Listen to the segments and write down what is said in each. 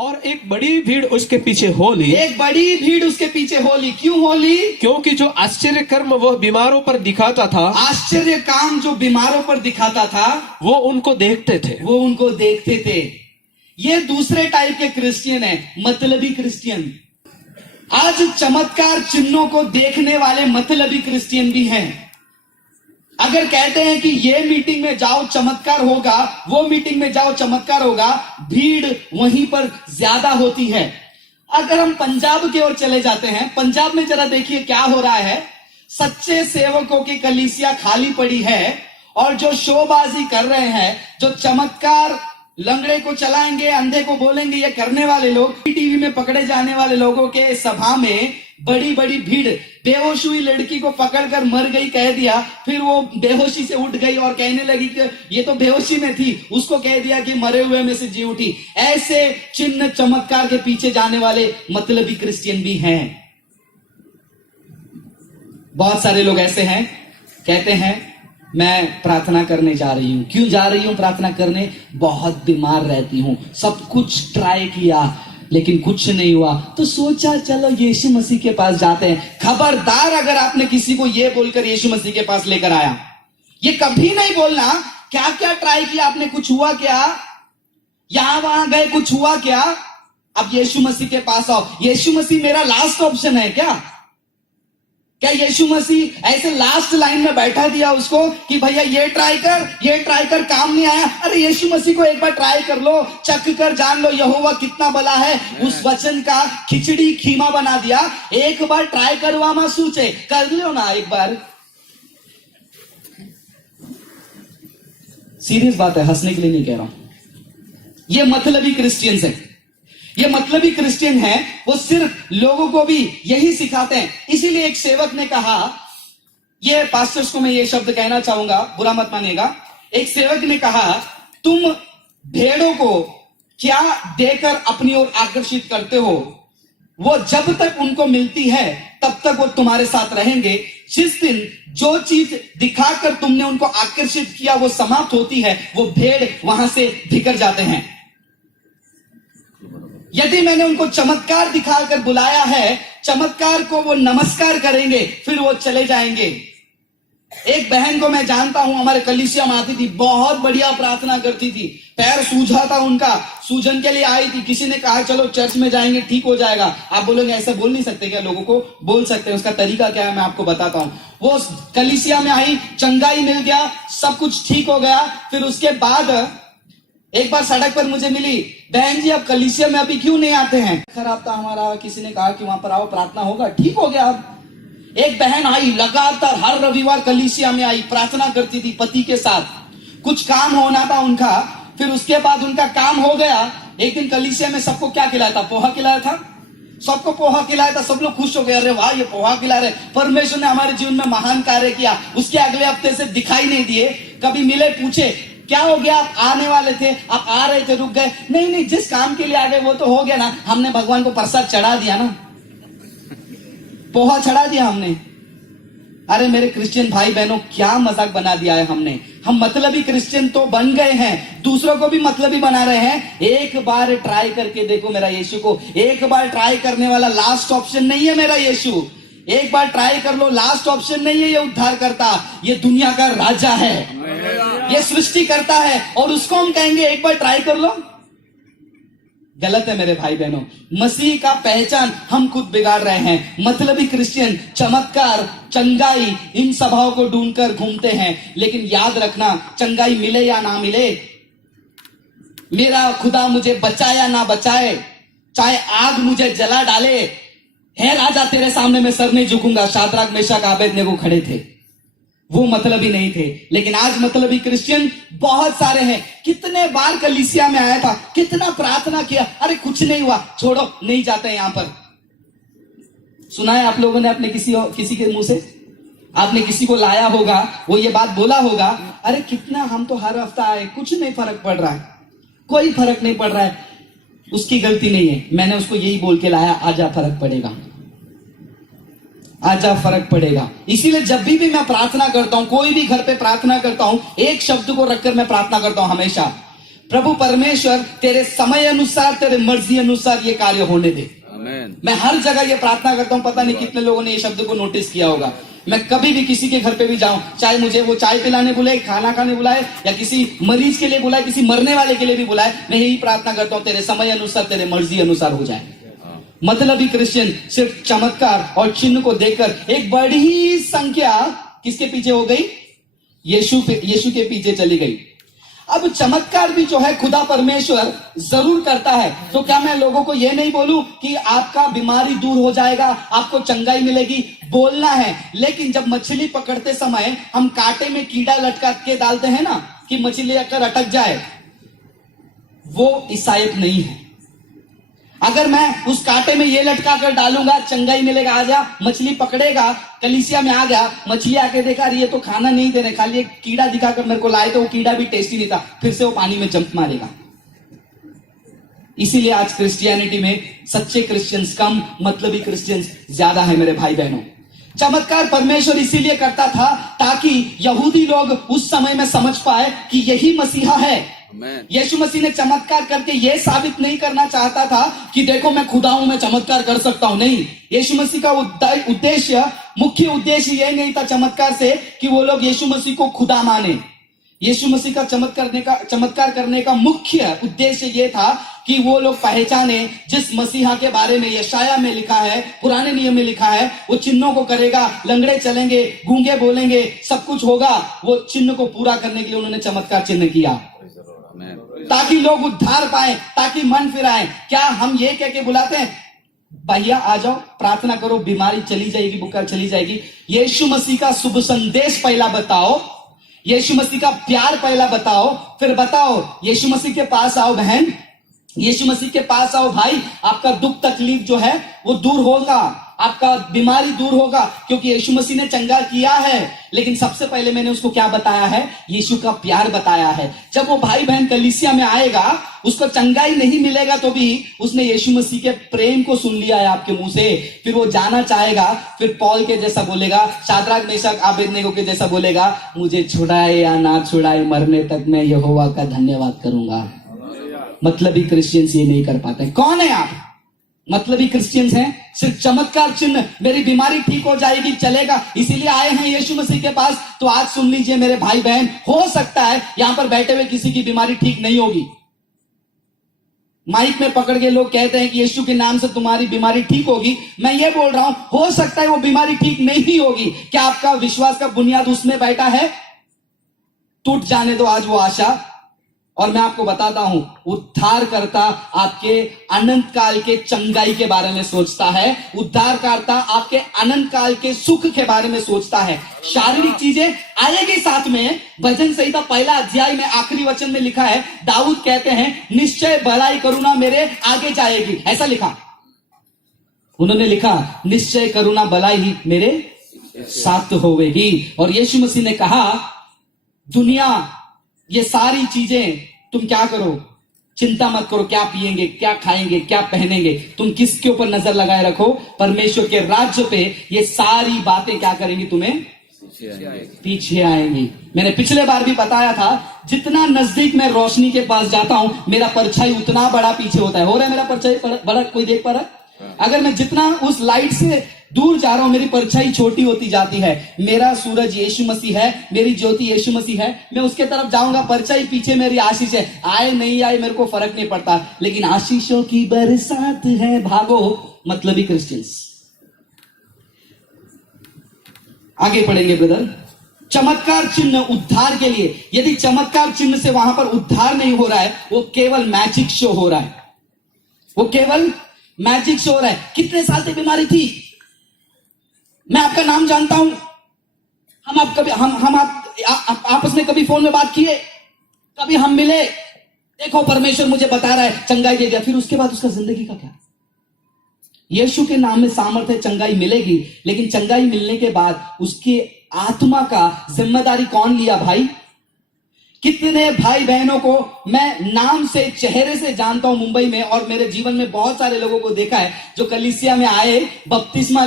और एक बड़ी भीड़ उसके पीछे हो ली। एक बड़ी भीड़ उसके पीछे हो ली। क्यों हो ली? क्योंकि जो आश्चर्य कर्म वह बीमारों पर दिखाता था, आश्चर्य काम जो बीमारों पर दिखाता था, वो उनको देखते थे। वो उनको देखते थे। ये दूसरे टाइप के क्रिश्चियन है, मतलबी क्रिश्चियन। आज चमत्कार चिन्हों को देखने वाले मतलबी क्रिश्चियन भी हैं। अगर कहते हैं कि ये मीटिंग में जाओ चमत्कार होगा, वो मीटिंग में जाओ चमत्कार होगा, भीड़ वहीं पर ज्यादा होती है। अगर हम पंजाब की ओर चले जाते हैं, पंजाब में जरा देखिए क्या हो रहा है। सच्चे सेवकों की कलीसिया खाली पड़ी है और जो शोबाजी कर रहे हैं, जो चमत्कार लंगड़े को चलाएंगे, अंधे को बोलेंगे, ये करने वाले लोग, टीवी में पकड़े जाने वाले लोगों के सभा में बड़ी बड़ी भीड़। बेहोश हुई लड़की को पकड़कर मर गई कह दिया, फिर वो बेहोशी से उठ गई और कहने लगी कि ये तो बेहोशी में थी, उसको कह दिया कि मरे हुए में से जी उठी। ऐसे चिन्ह चमत्कार के पीछे जाने वाले मतलबी क्रिश्चियन भी हैं। बहुत सारे लोग ऐसे हैं, कहते हैं मैं प्रार्थना करने जा रही हूं। क्यों जा रही हूं प्रार्थना करने? बहुत बीमार रहती हूं, सब कुछ ट्राई किया लेकिन कुछ नहीं हुआ, तो सोचा चलो यीशु मसीह के पास जाते हैं। खबरदार अगर आपने किसी को यह बोलकर यीशु मसीह के पास लेकर आया, ये कभी नहीं बोलना क्या क्या ट्राई किया आपने, कुछ हुआ क्या, यहां वहां गए कुछ हुआ क्या, अब यीशु मसीह के पास आओ। यीशु मसीह मेरा लास्ट ऑप्शन है क्या? क्या यीशु मसीह ऐसे लास्ट लाइन में बैठा दिया उसको कि भैया ये ट्राई कर, काम नहीं आया, अरे यीशु मसीह को एक बार ट्राई कर लो, चख कर जान लो यहोवा कितना बड़ा है। उस वचन का खिचड़ी खीमा बना दिया। एक बार ट्राई करवा मा सूचे, कर लो ना एक बार। सीरियस बात है, हंसने के लिए नहीं कह रहा हूं। ये मतलबी क्रिश्चियंस है, ये मतलबी क्रिश्चियन है, वो सिर्फ लोगों को भी यही सिखाते हैं। इसीलिए एक सेवक ने कहा, ये पास्टर्स को मैं ये शब्द कहना चाहूंगा, बुरा मत मानिएगा। एक सेवक ने कहा, तुम भेड़ों को क्या देकर अपनी ओर आकर्षित करते हो, वो जब तक उनको मिलती है तब तक वो तुम्हारे साथ रहेंगे। जिस दिन जो चीज दिखाकर तुमने उनको आकर्षित किया वो समाप्त होती है, वो भेड़ वहां से बिखर जाते हैं। यदि मैंने उनको चमत्कार दिखाकर बुलाया है, चमत्कार को वो नमस्कार करेंगे, फिर वो चले जाएंगे। एक बहन को मैं जानता हूं, हमारे कलीसिया में आती थी, बहुत बढ़िया प्रार्थना करती थी, पैर सूझा था उनका, सूजन के लिए आई थी, किसी ने कहा चलो चर्च में जाएंगे ठीक हो जाएगा। आप बोलोगे ऐसा बोल नहीं सकते क्या? लोगों को बोल सकते हैं, उसका तरीका क्या है मैं आपको बताता हूं। वो कलीसिया में आई, चंगाई मिल गया, सब कुछ ठीक हो गया। फिर उसके बाद एक बार सड़क पर मुझे मिली, बहन जी आप कलीसिया में अभी क्यों नहीं आते हैं? खराब था हमारा, किसी ने कहा कि वहां पर आओ प्रार्थना होगा, ठीक हो गया। अब एक बहन आई, लगातार हर रविवार कलीसिया में आई, प्रार्थना करती थी पति के साथ, कुछ काम होना था उनका। फिर उसके बाद उनका काम हो गया। एक दिन कलीसिया में सबको क्या खिलाया था? पोहा खिलाया था, सबको पोहा खिलाया था, सब लोग खुश हो गए, अरे वाह ये पोहा खिला रहे, परमेश्वर ने हमारे जीवन में महान कार्य किया। उसके अगले हफ्ते से दिखाई नहीं दिए, कभी मिले, पूछे क्या हो गया, आप आने वाले थे, आप आ रहे थे, रुक गए? नहीं, जिस काम के लिए आ गए वो तो हो गया ना, हमने भगवान को प्रसाद चढ़ा दिया ना, पोहा चढ़ा दिया हमने। अरे मेरे क्रिश्चियन भाई बहनों, क्या मजाक बना दिया है हमने। हम मतलबी क्रिश्चियन तो बन गए हैं, दूसरों को भी मतलबी बना रहे हैं। एक बार ट्राई करके देखो मेरा यीशु को। एक बार ट्राई करने वाला लास्ट ऑप्शन नहीं है मेरा यीशु। एक बार ट्राई कर लो, लास्ट ऑप्शन नहीं है ये उद्धार करता, ये दुनिया का राजा है, ये सृष्टि करता है, और उसको हम कहेंगे एक बार ट्राई कर लो? गलत है मेरे भाई बहनों। मसीह का पहचान हम खुद बिगाड़ रहे हैं। मतलबी क्रिश्चियन चमत्कार, चंगाई, इन सभाओं को ढूंढकर घूमते हैं, लेकिन याद रखना, चंगाई मिले या ना मिले, मेरा खुदा मुझे बचाए या ना बचाए, चाहे आग मुझे जला डाले, है राजा तेरे सामने मैं सर नहीं झुकूंगा। शाद्राक मेशक आबेदनेगो खड़े थे, वो मतलबी नहीं थे। लेकिन आज मतलबी क्रिश्चियन बहुत सारे हैं। कितने बार कलीसिया में आया था, कितना प्रार्थना किया, अरे कुछ नहीं हुआ, छोड़ो, नहीं जाते यहां पर। सुना है आप लोगों ने अपने किसी के मुंह से, आपने किसी को लाया होगा, वो ये बात बोला होगा, अरे कितना हम तो हर हफ्ता आए, कुछ नहीं फर्क पड़ रहा है, कोई फर्क नहीं पड़ रहा है। उसकी गलती नहीं है, मैंने उसको यही बोल के लाया, आजा फर्क पड़ेगा, आजा फर्क पड़ेगा। इसीलिए जब भी मैं प्रार्थना करता हूं, कोई भी घर पे प्रार्थना करता हूं, एक शब्द को रखकर मैं प्रार्थना करता हूं हमेशा, प्रभु परमेश्वर तेरे समय अनुसार, तेरे मर्जी अनुसार ये कार्य होने दे। आमेन। मैं हर जगह ये प्रार्थना करता हूं, पता नहीं कितने लोगों ने ये शब्द को नोटिस किया होगा। मैं कभी भी किसी के घर पे भी जाऊं, चाहे मुझे वो चाय पिलाने बुलाए, खाना खाने बुलाए, या किसी मरीज के लिए बुलाए, किसी मरने वाले के लिए भी बुलाए, मैं यही प्रार्थना करता हूं, तेरे समय अनुसार, तेरे मर्जी अनुसार हो जाए। मतलब ही क्रिश्चियन सिर्फ चमत्कार और चिन्ह को देखकर एक बड़ी संख्या किसके पीछे हो गई? यीशु के पीछे चली गई। अब चमत्कार भी जो है खुदा परमेश्वर जरूर करता है, तो क्या मैं लोगों को यह नहीं बोलूं कि आपका बीमारी दूर हो जाएगा, आपको चंगाई मिलेगी? बोलना है, लेकिन जब मछली पकड़ते समय हम कांटे में कीड़ा लटका के डालते हैं ना कि मछली अगर अटक जाए, वो ईसाइयत नहीं है। अगर मैं उस कांटे में ये लटका कर डालूंगा, चंगाई मिलेगा, आ जा, मछली पकड़ेगा, कलीसिया में आ गया, मछली आके देखा ये तो खाना नहीं दे रहे, खाली एक कीड़ा दिखाकर मेरे को लाए, तो वो कीड़ा भी टेस्टी नहीं था, फिर से वो पानी में जंप मारेगा। इसीलिए आज क्रिश्चियनिटी में सच्चे क्रिश्चियंस कम, मतलबी क्रिश्चियंस ज्यादा है मेरे भाई बहनों। चमत्कार परमेश्वर इसीलिए करता था ताकि यहूदी लोग उस समय में समझ पाए कि यही मसीहा है। यीशु मसीह ने चमत्कार करके यह साबित नहीं करना चाहता था कि देखो मैं खुदा हूं, मैं चमत्कार कर सकता हूं। नहीं, यीशु मसीह का उद्देश्य, मुख्य उद्देश्य यह नहीं था चमत्कार से कि वो लोग यीशु मसीह को खुदा माने। यीशु मसीह का चमत्कार करने का मुख्य उद्देश्य यह था कि वो लोग पहचाने जिस मसीहा के बारे में यशाया में लिखा है, पुराने नियम में लिखा है, वो चिन्हों को करेगा, लंगड़े चलेंगे, गूंगे बोलेंगे, सब कुछ होगा। वो चिन्ह को पूरा करने के लिए उन्होंने चमत्कार चिन्ह किया, ताकि लोग उद्धार पाए, ताकि मन फिराए। क्या हम ये कह के बुलाते हैं भैया आ जाओ प्रार्थना करो, बीमारी चली जाएगी, बुखार चली जाएगी? यीशु मसीह का शुभ संदेश पहला बताओ, यीशु मसीह का प्यार पहला बताओ, फिर बताओ यीशु मसीह के पास आओ बहन, यीशु मसीह के पास आओ भाई, आपका दुख तकलीफ जो है वो दूर होगा, आपका बीमारी दूर होगा, क्योंकि यीशु मसीह ने चंगा किया है। लेकिन सबसे पहले मैंने उसको क्या बताया है? यीशु का प्यार बताया है। जब वो भाई बहन कलीसिया में आएगा, उसको चंगाई नहीं मिलेगा तो भी उसने यीशु मसीह के प्रेम को सुन लिया है आपके मुंह से, फिर वो जाना चाहेगा, फिर पौल के जैसा बोलेगा, शाद्राक मेशक आबेदनेगो के जैसा बोलेगा, मुझे छुड़ाए या ना छुड़ाए, मरने तक मैं यहोवा का धन्यवाद करूंगा। मतलबी क्रिश्चियंस ये नहीं कर पाते। कौन है आप? मतलबी क्रिश्चियंस हैं, सिर्फ चमत्कार चिन्ह, मेरी बीमारी ठीक हो जाएगी, चलेगा, इसीलिए आए हैं यीशु मसीह के पास। तो आज सुन लीजिए मेरे भाई बहन, हो सकता है यहां पर बैठे हुए किसी की बीमारी ठीक नहीं होगी। माइक में पकड़ के लोग कहते हैं कि यीशु के नाम से तुम्हारी बीमारी ठीक होगी। मैं ये बोल रहा हूं, हो सकता है वो बीमारी ठीक नहीं होगी। क्या आपका विश्वास का बुनियाद उसमें बैठा है? टूट जाने दो आज वो आशा। और मैं आपको बताता हूं, उद्धारकर्ता आपके अनंत काल के चंगाई के बारे में सोचता है, उद्धारकर्ता आपके अनंत काल के सुख के बारे में सोचता है। शारीरिक चीजें आएगी साथ में। भजन संहिता पहला अध्याय में आखिरी वचन में लिखा है, दाऊद कहते हैं निश्चय भलाई करुणा मेरे आगे जाएगी, ऐसा लिखा। उन्होंने लिखा निश्चय करुणा भलाई ही मेरे साथ होवेगी। और यीशु मसीह ने कहा दुनिया, ये सारी चीजें तुम क्या करो, चिंता मत करो, क्या पिएंगे, क्या खाएंगे, क्या पहनेंगे, तुम किसके ऊपर नजर लगाए रखो? परमेश्वर के राज्य पे। ये सारी बातें क्या करेंगी? तुम्हें पीछे आएंगी। मैंने पिछले बार भी बताया था, जितना नजदीक मैं रोशनी के पास जाता हूं, मेरा परछाई उतना बड़ा पीछे होता है। हो रहा है मेरा परछाई बड़ा? कोई देख पा रहा है? अगर मैं जितना उस लाइट से दूर जा रहा हूं, मेरी परछाई छोटी होती जाती है। मेरा सूरज यीशु मसीह है, मेरी ज्योति यीशु मसीह है। मैं उसके तरफ जाऊंगा, परछाई पीछे मेरी आशीष है। आए नहीं आए मेरे को फर्क नहीं पड़ता, लेकिन आशीषों की बरसात है, भागो मतलबी क्रिश्चियंस। आगे पढ़ेंगे ब्रदर। चमत्कार चिन्ह उद्धार के लिए। यदि चमत्कार चिन्ह से वहां पर उद्धार नहीं हो रहा है, वो केवल मैजिक शो हो रहा है, वो केवल मैजिक शो हो रहा है। कितने साल से बीमारी थी? मैं आपका नाम जानता हूं, हम आप कभी हम आपस में कभी फोन में बात किए, कभी हम मिले, देखो परमेश्वर मुझे बता रहा है, चंगाई दे दिया। फिर उसके बाद उसका जिंदगी का क्या? यीशु के नाम में सामर्थ्य, चंगाई मिलेगी, लेकिन चंगाई मिलने के बाद उसकी आत्मा का जिम्मेदारी कौन लिया भाई? कितने भाई बहनों को मैं नाम से, चेहरे से जानता हूं मुंबई में, और मेरे जीवन में बहुत सारे लोगों को देखा है जो कलीसिया में आए, बपतिस्मा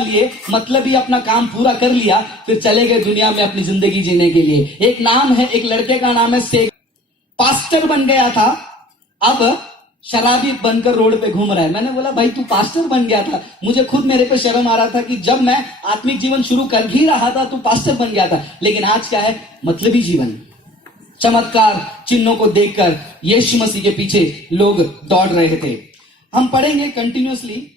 लिए, मतलब ही अपना काम पूरा कर लिया, फिर चले गए दुनिया में अपनी जिंदगी जीने के लिए। एक नाम है, एक लड़के का नाम है शेख। पास्टर बन गया था, अब शराबी बनकर रोड पे घूम रहा है। मैंने बोला भाई तू पास्टर बन गया था, मुझे खुद मेरे पे शर्म आ रहा था कि जब मैं आत्मिक जीवन शुरू कर ही रहा था तू पास्टर बन गया था। लेकिन आज क्या है? मतलबी जीवन, चमत्कार चिन्हों को देखकर यीशु मसीह के पीछे लोग दौड़ रहे थे। हम पढ़ेंगे कंटिन्यूअसली